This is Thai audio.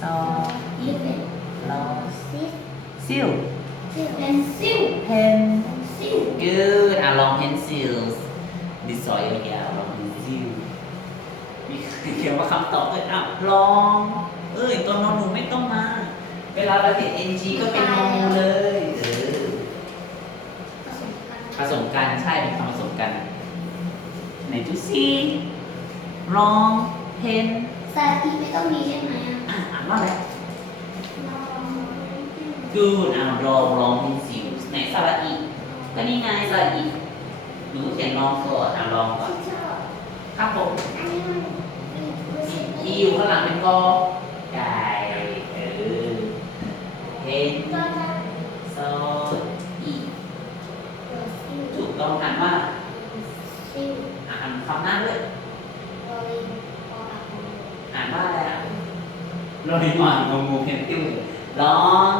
ซอลิฟเฟนลอซิสซิลซิลเป็นซิลเพนซิล good อะลอง pencils ดิสอยยาวๆลอง pencil มีเขียนว่าคำตอบเลยอะลอง เอ้ยตัวนอนหนูไม่ต้องมา เวลาเราเห็น ng ก็เป็นนอนูเลยเออผสมกันผสมกันใช่เป็นคำผสมกันไหนดูสิลองเพน สระอีไม่ต้องมีใช่ไหมอะอะอ่านว่าอะไรลอง good อะลองลอง pencils ไหนสระอีก็นี่ไงสระอีหนูเขียนลองก่อนอะลองก่อนชอบครับผมอันนี้มันมีรู้สึกอีอยู่ข้างหลังเป็นกอไก่เออเพนก็จะซออีเปิดซิลถูกต้องอ่านว่าซิลอ่านคำหน้าด้วยโดยพอ อ่านว่าอะไรอะเราดีกว่างงงเห็นติ้วร้อง